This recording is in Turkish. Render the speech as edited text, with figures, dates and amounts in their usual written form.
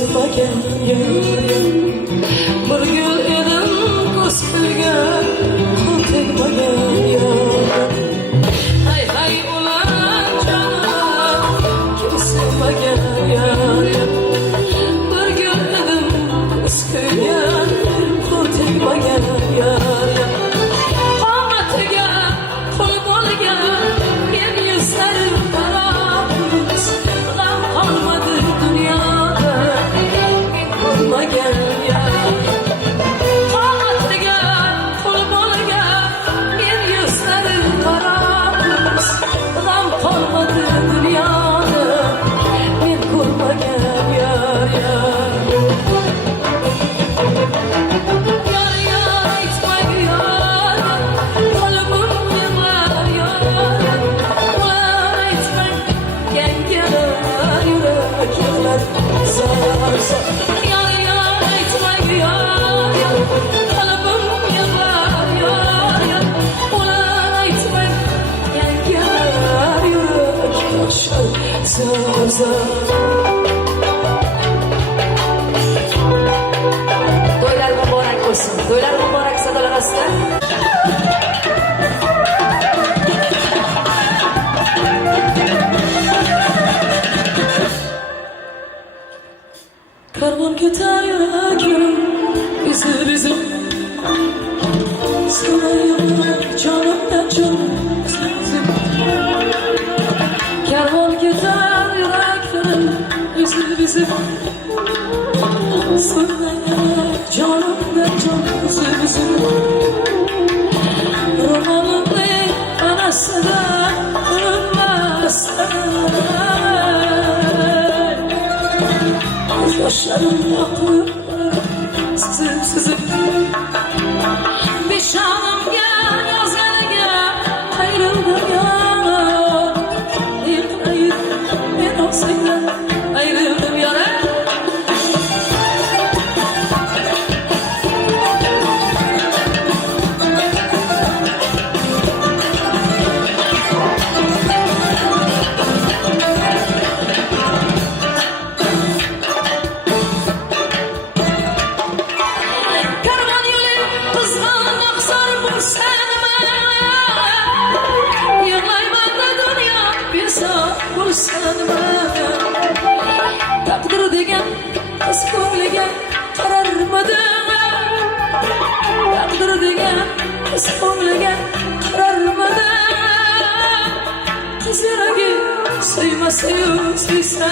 sevmagan bir gül edim ko'z ko'rgan qo'l tegmagan hay hay ular jonim kim sevmagan bir gül edim ko'z ko'rgan qo'l tegmagan To'ylar muborak bo'lsin. To'ylar muborak sadolar ostida. Karvon ketar yuragim bizim So'rayman jonimdan jonim Karvon ketar yuragim bizim So'rayman jonimdan jonim bizim Romanimning onasidan o'lmasdan Yaşlarım yakıyor sizin Beşanım gel yaz yana gel Ayrıldım ya Hayır ben olsaydım Ayrıldım ya Takdir degan kız ko'ngliga qararmadim Takdir degan kız ko'ngliga qararmadim Kız yuragi suymasa-yu suysa